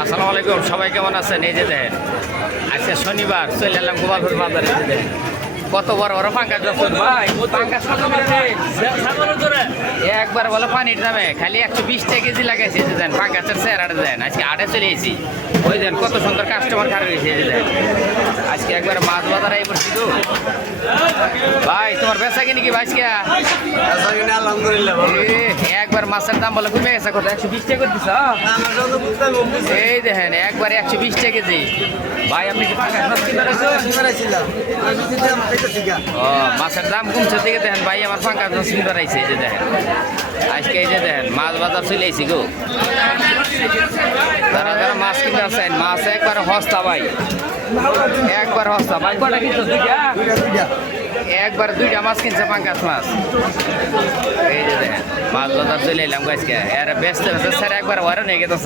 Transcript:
আসসালামু আলাইকুম, সবাই কেমন আছেন? এই যে দেখেন আজকে শনিবার, চলে এলাম গোপালপুর বাজারে। এই যে দেখেন কত বড় বড় পাঙ্কা যখন ভাই একবার বলো পানির দামে খালি 120 টাকা কেজি লাগাইছে। এই যে দেন পাঙ্কাচের চেহারাটা দেন, আজকে আটে চলে এসেছি। ওই দেন কত সুন্দর কাস্টমার খারাপ হয়েছে। এই যে দেন আজকে একবার মাছ বাজারে এই পড়ছি তো ভাই। তোমার বেচা কিনি কি ভাই? আলহামদুলিল্লাহ একবার মাছের দাম বলে কমে গেছে, কত 120 টাকা করে দিছ? এই দেখেন একবার 120 টাকা কেজি। ভাই আপনি কি পাঙ্কাশ মাছ কিনতে ও মাছের দাম কমছে দিকে দেখেন ভাই, আমার পাঙ্কাশ মাছ কিনতে রাইছে। এই যে দেখেন আজকে এই যে দেখেন মাছ বাজার চলে আইছি গো। যারা যারা মাছ কিনতে আসেন, মাছ একবার হস্তা ভাই, একবার হস্তা ভাই। কটা কিনছো? একবার দুইটা মাছ কিনছে পাঙ্কাশ মাছ। এই যে দেখেন মাছ বাজার চলে এলাম আজকে, এর ব্যস্ত ব্যস্ত স্যার একবার ওয়ারও নিয়ে গেছে।